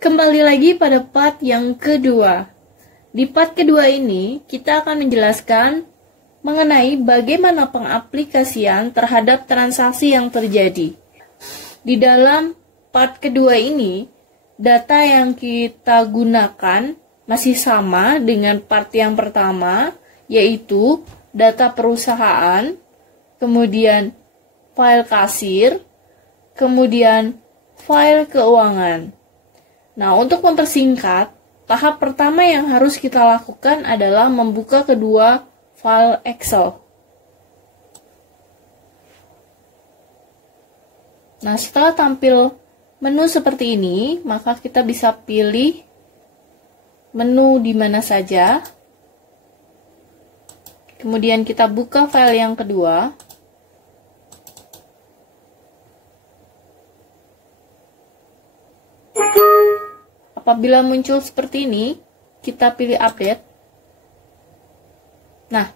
Kembali lagi pada part yang kedua. Di part kedua ini, kita akan menjelaskan mengenai bagaimana pengaplikasian terhadap transaksi yang terjadi. Di dalam part kedua ini, data yang kita gunakan masih sama dengan part yang pertama, yaitu data perusahaan, kemudian file kasir, kemudian file keuangan. Nah, untuk mempersingkat, tahap pertama yang harus kita lakukan adalah membuka kedua file Excel. Nah, setelah tampil menu seperti ini, maka kita bisa pilih menu di mana saja. Kemudian kita buka file yang kedua. Apabila muncul seperti ini, kita pilih update. Nah,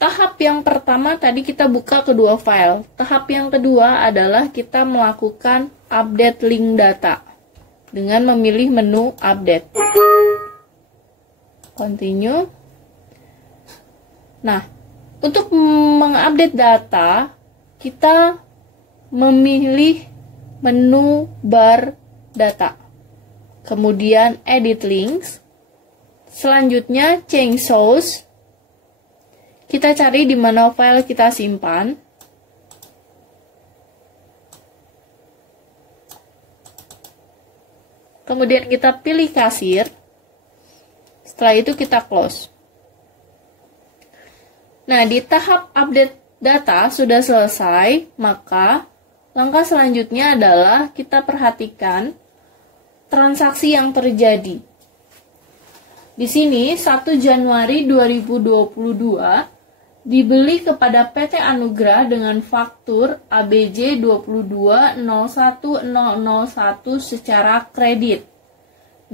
tahap yang pertama tadi kita buka kedua file. Tahap yang kedua adalah kita melakukan update link data dengan memilih menu update. Continue. Nah, untuk mengupdate data, kita memilih menu bar data. Kemudian edit links. Selanjutnya change source. Kita cari di mana file kita simpan. Kemudian kita pilih kasir. Setelah itu kita close. Nah, di tahap update data sudah selesai, maka langkah selanjutnya adalah kita perhatikan transaksi yang terjadi. Di sini 1 Januari 2022 dibeli kepada PT Anugrah dengan faktur ABJ 2201.001 secara kredit.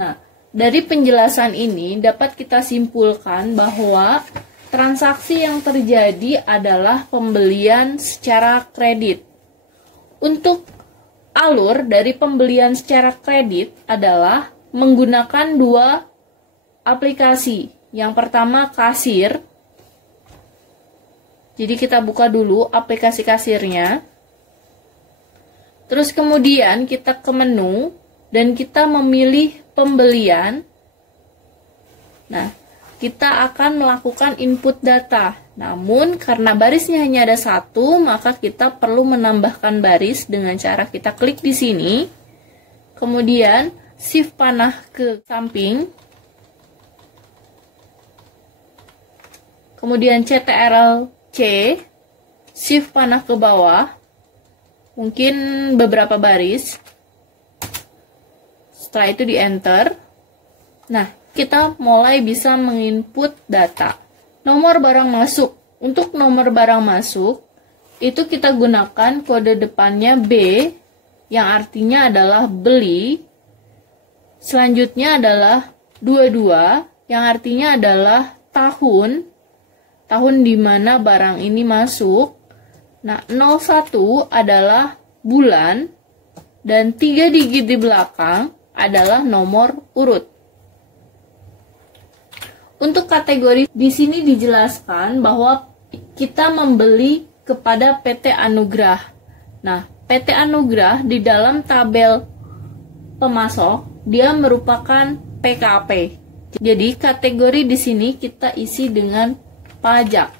Nah, dari penjelasan ini dapat kita simpulkan bahwa transaksi yang terjadi adalah pembelian secara kredit. Untuk alur dari pembelian secara kredit adalah menggunakan dua aplikasi. Yang pertama kasir. Jadi kita buka dulu aplikasi kasirnya. Terus kemudian kita ke menu dan kita memilih pembelian. Nah, kita akan melakukan input data. Namun, karena barisnya hanya ada satu, maka kita perlu menambahkan baris dengan cara kita klik di sini. Kemudian, shift panah ke samping. Kemudian CTRL-C, shift panah ke bawah. Mungkin beberapa baris. Setelah itu di-enter. Nah, kita mulai bisa menginput data. Nomor barang masuk. Untuk nomor barang masuk, itu kita gunakan kode depannya B, yang artinya adalah beli. Selanjutnya adalah 22, yang artinya adalah tahun. Tahun di mana barang ini masuk. Nah, 01 adalah bulan. Dan 3 digit di belakang adalah nomor urut. Untuk kategori di sini dijelaskan bahwa kita membeli kepada PT Anugrah. Nah, PT Anugrah di dalam tabel pemasok dia merupakan PKP. Jadi kategori di sini kita isi dengan pajak.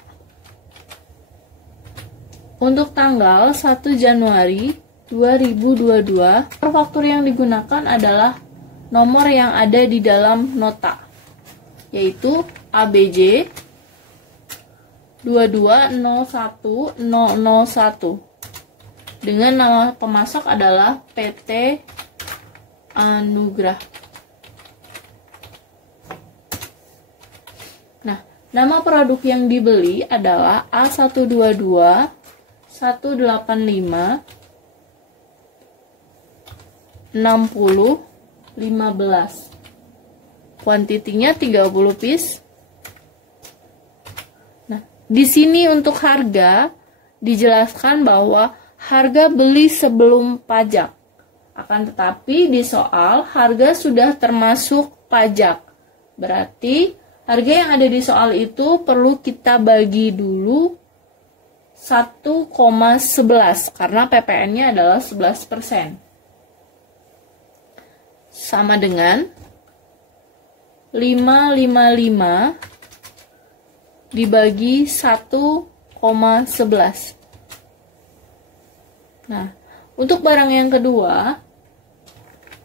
Untuk tanggal 1 Januari 2022, faktur yang digunakan adalah nomor yang ada di dalam nota, yaitu ABJ 2201.001 dengan nama pemasok adalah PT Anugrah. Nah, nama produk yang dibeli adalah A122 185 60 15. Kuantitinya 30 piece. Nah, di sini untuk harga dijelaskan bahwa harga beli sebelum pajak Akan tetapi di soal harga sudah termasuk pajak. Berarti harga yang ada di soal itu perlu kita bagi dulu 1,11 karena PPN-nya adalah 11%. Sama dengan 555 dibagi 1,11. Nah, untuk barang yang kedua,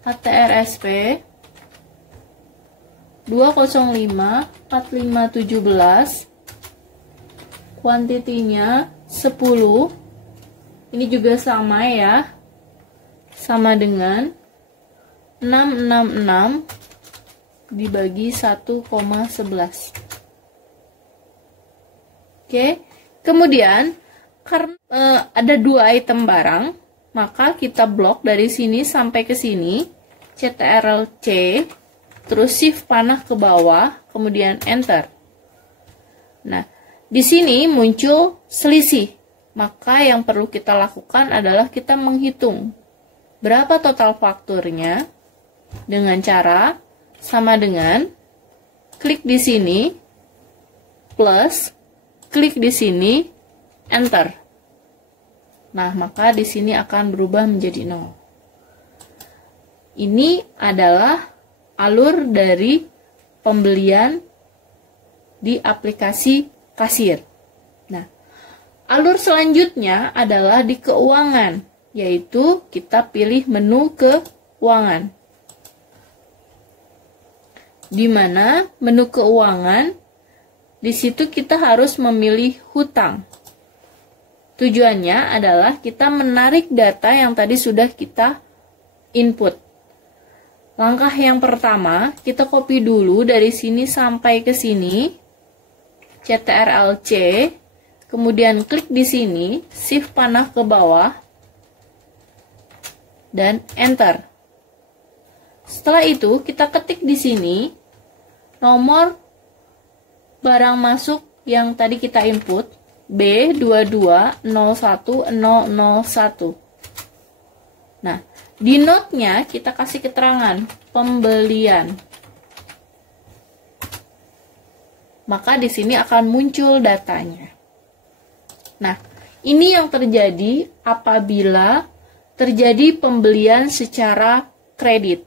ATRSP 2054517, kuantitinya 10. Ini juga sama ya. Sama dengan 666 dibagi 1,11. Oke, kemudian karena ada 2 item barang, maka kita blok dari sini sampai ke sini, CTRL-C, terus shift panah ke bawah, kemudian enter. Nah, di sini muncul selisih, maka yang perlu kita lakukan adalah kita menghitung berapa total fakturnya dengan cara sama dengan klik di sini, plus klik di sini, enter. Nah, maka di sini akan berubah menjadi 0. Ini adalah alur dari pembelian di aplikasi kasir. Nah, alur selanjutnya adalah di keuangan, yaitu kita pilih menu keuangan. Di mana menu keuangan, di situ kita harus memilih hutang. Tujuannya adalah kita menarik data yang tadi sudah kita input. Langkah yang pertama, kita copy dulu dari sini sampai ke sini, CTRL-C, kemudian klik di sini, shift panah ke bawah, dan enter. Setelah itu, kita ketik di sini nomor barang masuk yang tadi kita input, B2201001. Nah, di note-nya kita kasih keterangan pembelian. Maka di sini akan muncul datanya. Nah, ini yang terjadi apabila terjadi pembelian secara kredit.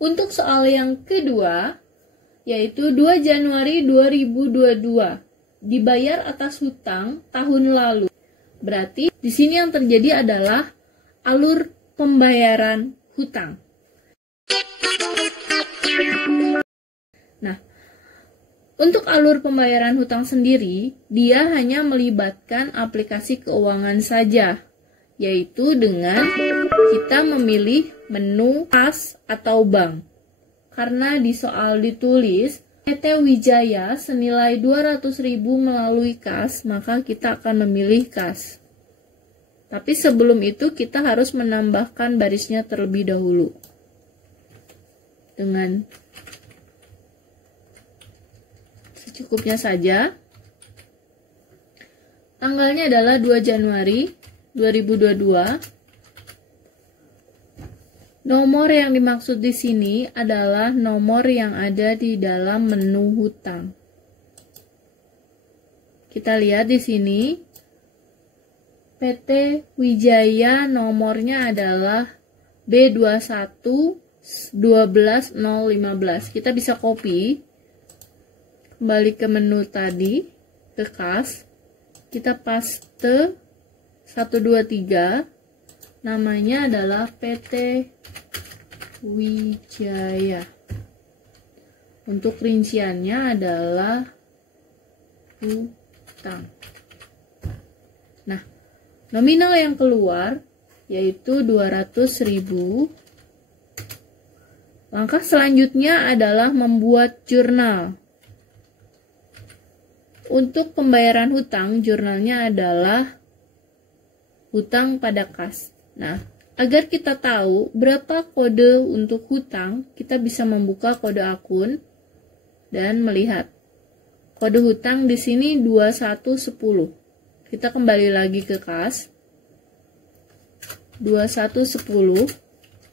Untuk soal yang kedua, yaitu 2 Januari 2022, dibayar atas hutang tahun lalu. Berarti di sini yang terjadi adalah alur pembayaran hutang. Nah, untuk alur pembayaran hutang sendiri, dia hanya melibatkan aplikasi keuangan saja, yaitu dengan kita memilih menu kas atau bank. Karena di soal ditulis PT Wijaya senilai 200.000 melalui kas, maka kita akan memilih kas. Tapi sebelum itu kita harus menambahkan barisnya terlebih dahulu. Dengan secukupnya saja. Tanggalnya adalah 2 Januari 2022. Nomor yang dimaksud di sini adalah nomor yang ada di dalam menu hutang. Kita lihat di sini, PT Wijaya nomornya adalah B21-12-015. Kita bisa copy, kembali ke menu tadi, ke kas, kita paste 123, namanya adalah PT Wijaya. Untuk rinciannya adalah hutang. Nah, nominal yang keluar yaitu 200.000. Langkah selanjutnya adalah membuat jurnal. Untuk pembayaran hutang, jurnalnya adalah hutang pada kas. Nah, agar kita tahu berapa kode untuk hutang, kita bisa membuka kode akun dan melihat. Kode hutang di sini 2110. Kita kembali lagi ke kas. 2110,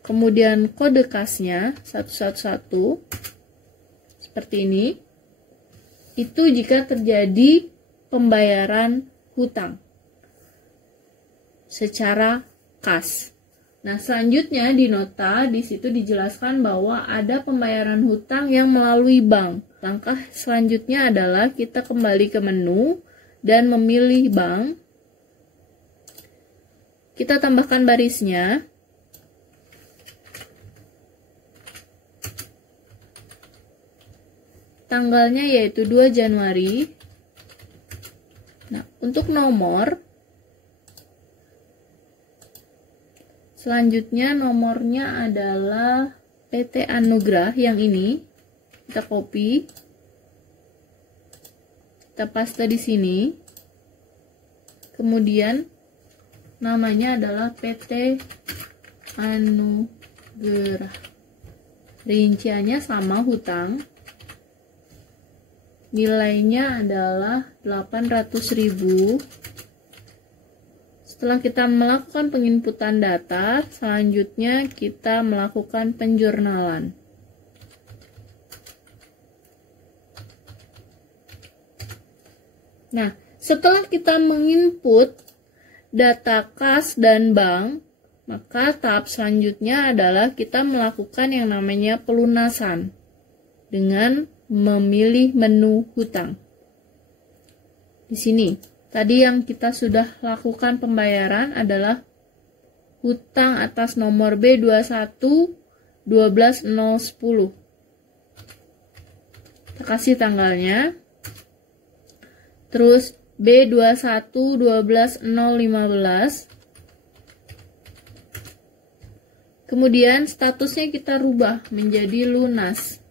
kemudian kode kasnya 111, seperti ini. Itu jika terjadi pembayaran hutang secara kas. Nah, selanjutnya di nota di situ dijelaskan bahwa ada pembayaran hutang yang melalui bank. Langkah selanjutnya adalah kita kembali ke menu dan memilih bank. Kita tambahkan barisnya. Tanggalnya yaitu 2 Januari. Nah, untuk nomor, selanjutnya nomornya adalah PT Anugrah yang ini. Kita copy. Kita paste di sini. Kemudian namanya adalah PT Anugrah. Rinciannya sama hutang. Nilainya adalah 800.000. Setelah kita melakukan penginputan data, selanjutnya kita melakukan penjurnalan. Nah, setelah kita menginput data kas dan bank, maka tahap selanjutnya adalah kita melakukan yang namanya pelunasan dengan memilih menu hutang. Di sini, tadi yang kita sudah lakukan pembayaran adalah hutang atas nomor B21 12.010. Kita kasih tanggalnya. Terus B21 12.015. Kemudian statusnya kita rubah menjadi lunas.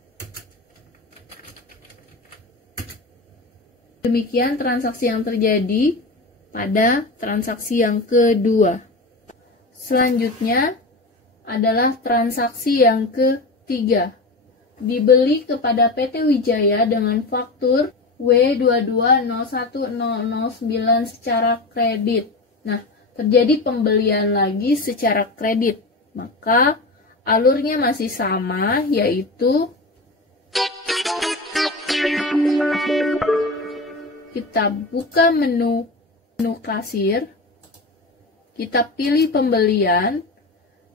Demikian transaksi yang terjadi pada transaksi yang kedua. Selanjutnya adalah transaksi yang ketiga. Dibeli kepada PT Wijaya dengan faktur W22010009 secara kredit. Nah, terjadi pembelian lagi secara kredit. Maka alurnya masih sama, yaitu kita buka menu kasir, kita pilih pembelian,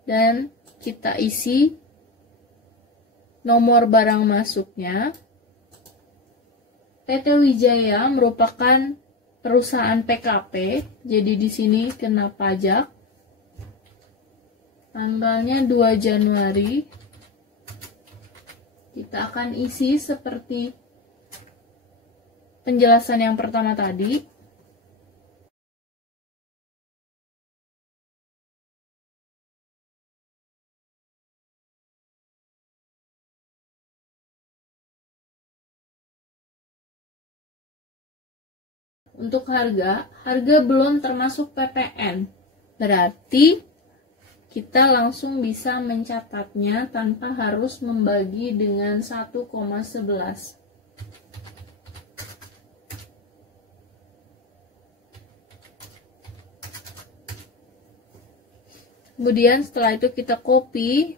dan kita isi nomor barang masuknya. PT Wijaya merupakan perusahaan PKP, jadi di sini kena pajak. Tanggalnya 2 Januari. Kita akan isi seperti penjelasan yang pertama tadi. Untuk harga belum termasuk PPN. Berarti kita langsung bisa mencatatnya tanpa harus membagi dengan 1,11. Kemudian setelah itu kita copy.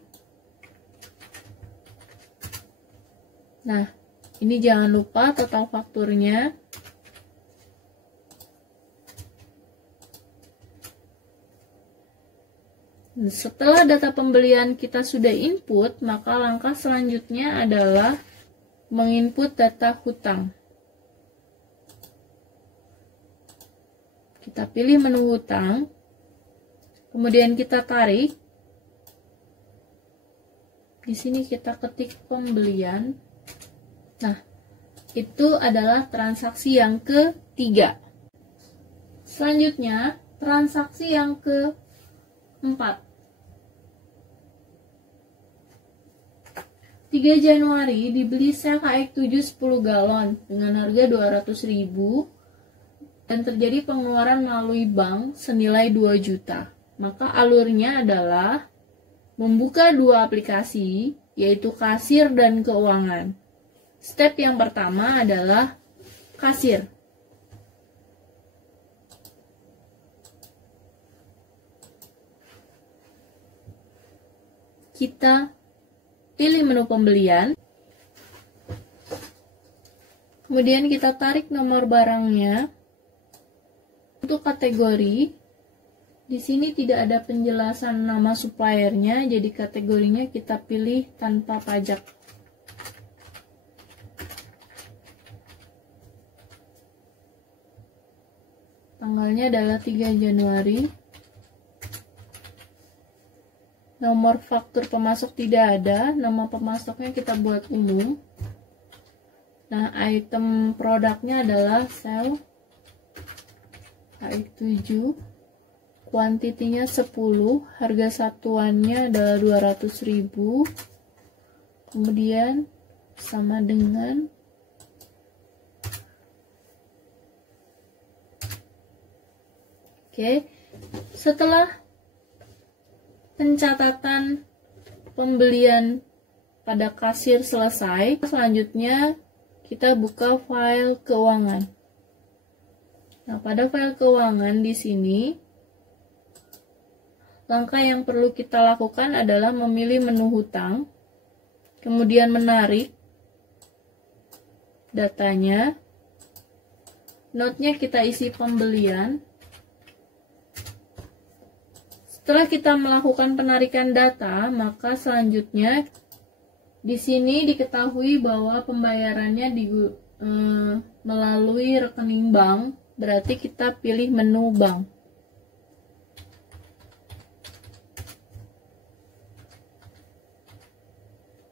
Nah, ini jangan lupa total fakturnya. Setelah data pembelian kita sudah input, maka langkah selanjutnya adalah menginput data hutang. Kita pilih menu hutang. Kemudian kita tarik. Di sini kita ketik pembelian. Nah, itu adalah transaksi yang ketiga. Selanjutnya, transaksi yang keempat. 3 Januari dibeli sel HX7 10 galon dengan harga 200.000 dan terjadi pengeluaran melalui bank senilai 2 juta. Maka alurnya adalah membuka dua aplikasi, yaitu kasir dan keuangan. Step yang pertama adalah kasir. kita pilih menu pembelian. Kemudian kita tarik nomor barangnya. Untuk kategori, di sini tidak ada penjelasan nama suppliernya, jadi kategorinya kita pilih tanpa pajak. Tanggalnya adalah 3 Januari. Nomor faktur pemasok tidak ada, nama pemasoknya kita buat umum. Nah, item produknya adalah sel HX7, kuantitinya 10, harga satuannya adalah 200.000, kemudian sama dengan setelah pencatatan pembelian pada kasir selesai, selanjutnya kita buka file keuangan. Nah, pada file keuangan di sini, langkah yang perlu kita lakukan adalah memilih menu hutang, kemudian menarik datanya, notnya kita isi pembelian. Setelah kita melakukan penarikan data, maka selanjutnya di sini diketahui bahwa pembayarannya melalui rekening bank, berarti kita pilih menu bank.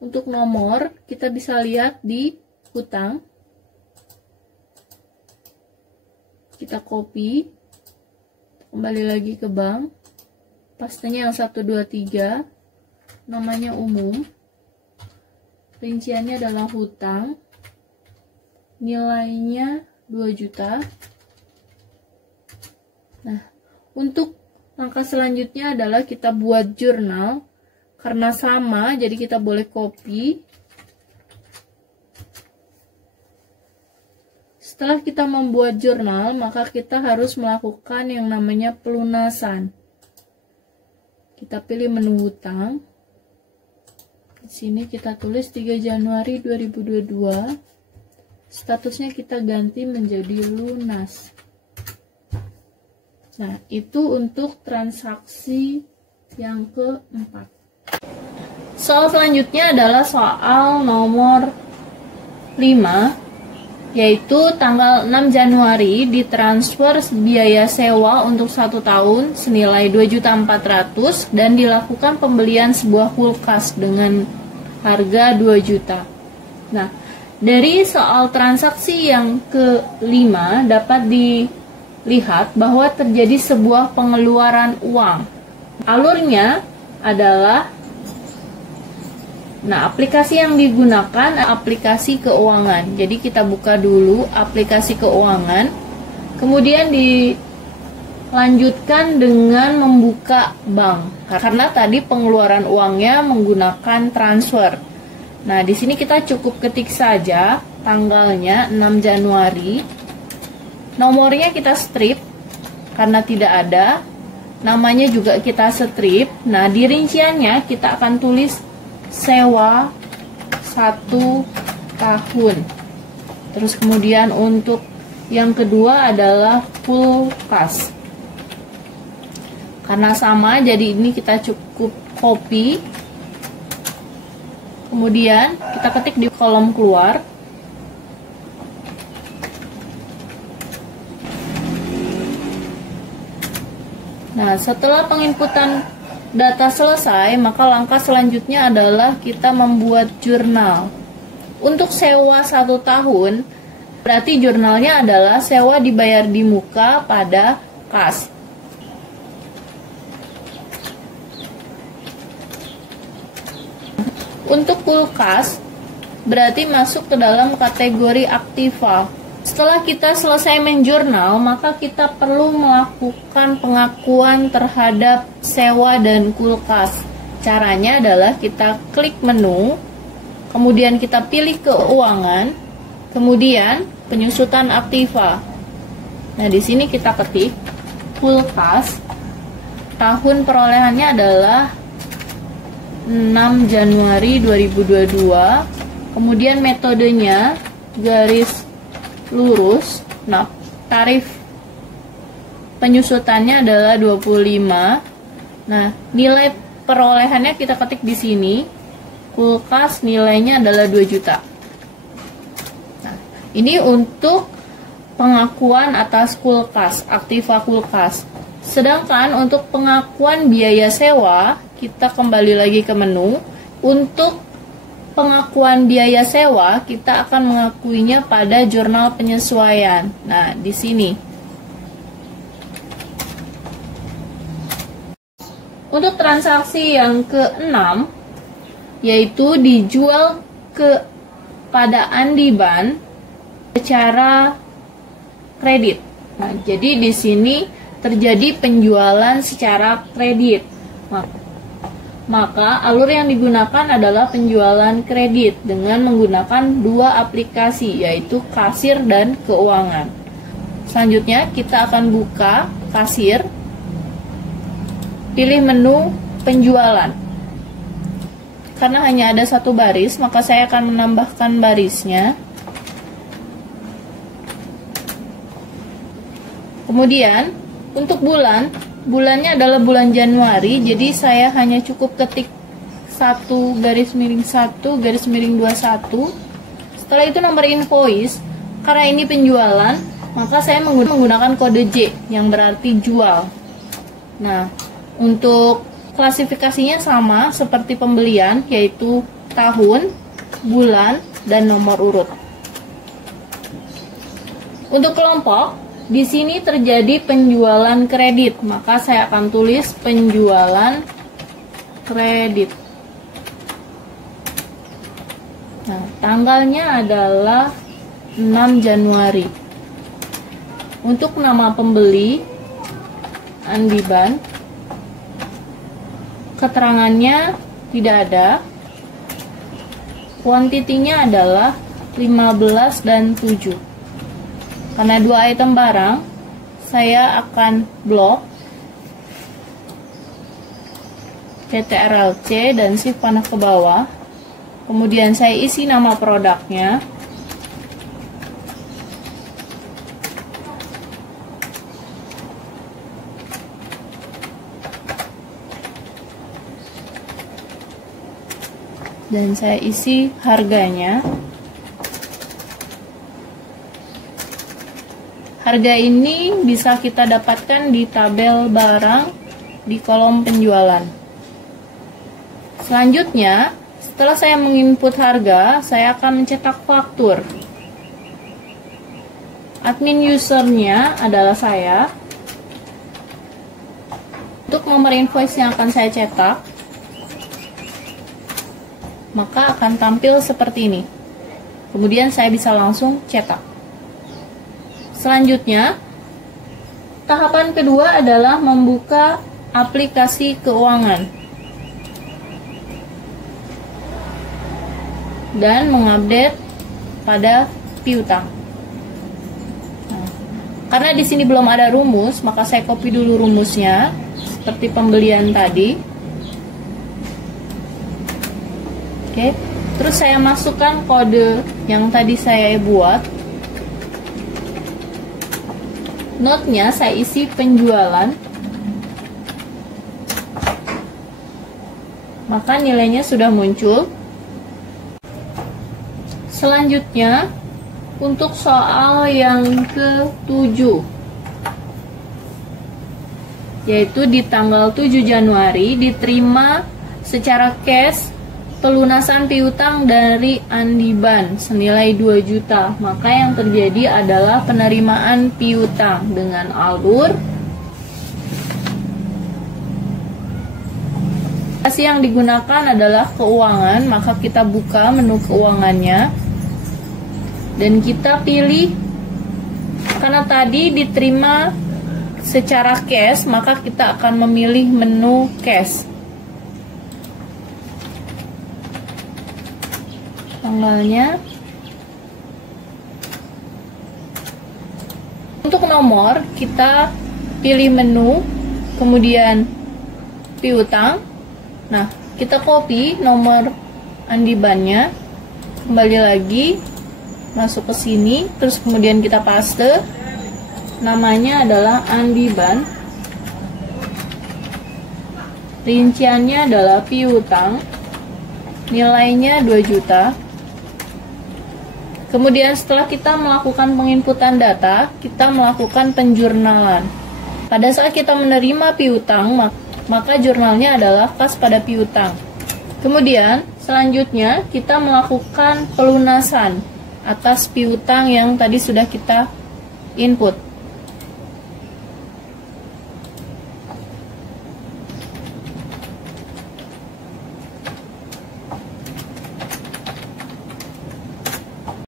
Untuk nomor, kita bisa lihat di hutang. Kita copy, kembali lagi ke bank, pastenya yang 123, namanya umum. Rinciannya adalah hutang, nilainya 2 juta. Nah, untuk langkah selanjutnya adalah kita buat jurnal. Karena sama, jadi kita boleh copy. Setelah kita membuat jurnal, maka kita harus melakukan yang namanya pelunasan. Kita pilih menu hutang. Di sini kita tulis 3 Januari 2022. Statusnya kita ganti menjadi lunas. Nah, itu untuk transaksi yang keempat. Soal selanjutnya adalah soal nomor 5, yaitu tanggal 6 Januari ditransfer biaya sewa untuk 1 tahun senilai 2.400.000 dan dilakukan pembelian sebuah kulkas dengan harga 2 juta. Nah, dari soal transaksi yang kelima dapat dilihat bahwa terjadi sebuah pengeluaran uang. Alurnya adalah, aplikasi yang digunakan aplikasi keuangan. Jadi kita buka dulu aplikasi keuangan, kemudian dilanjutkan dengan membuka bank. Karena tadi pengeluaran uangnya menggunakan transfer. Nah, di sini kita cukup ketik saja tanggalnya 6 Januari. Nomornya kita strip karena tidak ada. Namanya juga kita strip. Nah, di rinciannya kita akan tulis sewa 1 tahun. Terus kemudian untuk yang kedua adalah kulkas. Karena sama, jadi ini kita cukup copy. Kemudian kita ketik di kolom keluar. Nah, setelah penginputan data selesai, maka langkah selanjutnya adalah kita membuat jurnal. Untuk sewa 1 tahun, berarti jurnalnya adalah sewa dibayar di muka pada kas. Untuk kulkas, berarti masuk ke dalam kategori aktiva. Setelah kita selesai menjurnal, maka kita perlu melakukan pengakuan terhadap sewa dan kulkas. Caranya adalah kita klik menu, kemudian kita pilih keuangan, kemudian penyusutan aktiva. Nah, di sini kita ketik kulkas, tahun perolehannya adalah 6 Januari 2022. Kemudian metodenya garis lurus. Nah, tarif penyusutannya adalah 25. Nah, nilai perolehannya kita ketik di sini. Kulkas nilainya adalah 2 juta. Nah, ini untuk pengakuan atas kulkas, aktiva kulkas. Sedangkan untuk pengakuan biaya sewa, kita kembali lagi ke menu. Untuk pengakuan biaya sewa, kita akan mengakuinya pada jurnal penyesuaian. Nah, di sini. Untuk transaksi yang ke-6, yaitu dijual kepada Andi Ban secara kredit. Nah, jadi di sini terjadi penjualan secara kredit. Maka alur yang digunakan adalah penjualan kredit dengan menggunakan 2 aplikasi, yaitu kasir dan keuangan. Selanjutnya kita akan buka kasir, pilih menu penjualan. Karena hanya ada 1 baris, maka saya akan menambahkan barisnya. Kemudian untuk bulannya adalah bulan Januari, jadi saya hanya cukup ketik 1 garis miring 1 garis miring 21. Setelah itu nomor invoice. Karena ini penjualan, maka saya menggunakan kode J yang berarti jual. Nah, untuk klasifikasinya sama seperti pembelian, yaitu tahun, bulan, dan nomor urut. Untuk kelompok, di sini terjadi penjualan kredit, maka saya akan tulis penjualan kredit. Nah, tanggalnya adalah 6 Januari. Untuk nama pembeli, Andi Ban. Keterangannya tidak ada. Kuantitinya adalah 15 dan 7. Karena 2 item barang, saya akan blok CTRL-C dan shift panah ke bawah. Kemudian saya isi nama produknya. Dan saya isi harganya. Harga ini bisa kita dapatkan di tabel barang di kolom penjualan. Selanjutnya, setelah saya menginput harga, saya akan mencetak faktur. Admin usernya adalah saya. Untuk nomor invoice yang akan saya cetak, maka akan tampil seperti ini. Kemudian saya bisa langsung cetak. Selanjutnya, tahapan kedua adalah membuka aplikasi keuangan dan mengupdate pada piutang. Nah, karena di sini belum ada rumus, maka saya copy dulu rumusnya seperti pembelian tadi. Oke, terus saya masukkan kode yang tadi saya buat. Note-nya saya isi penjualan. Maka nilainya sudah muncul. Selanjutnya, untuk soal yang ke-7, yaitu di tanggal 7 Januari diterima secara cash pelunasan piutang dari Andi Ban senilai 2 juta. Maka yang terjadi adalah penerimaan piutang dengan alur. Aplikasi yang digunakan adalah keuangan, maka kita buka menu keuangannya dan kita pilih, karena tadi diterima secara cash, maka kita akan memilih menu cash. Tanggalnya. Untuk nomor, pilih menu, kemudian piutang. Nah, Kita copy nomor Andibannya, kembali lagi masuk ke sini, terus kemudian kita paste. Namanya adalah Andiban, rinciannya adalah piutang, nilainya 2 juta. Kemudian setelah kita melakukan penginputan data, kita melakukan penjurnalan. Pada saat kita menerima piutang, maka jurnalnya adalah kas pada piutang. Kemudian selanjutnya kita melakukan pelunasan atas piutang yang tadi sudah kita input.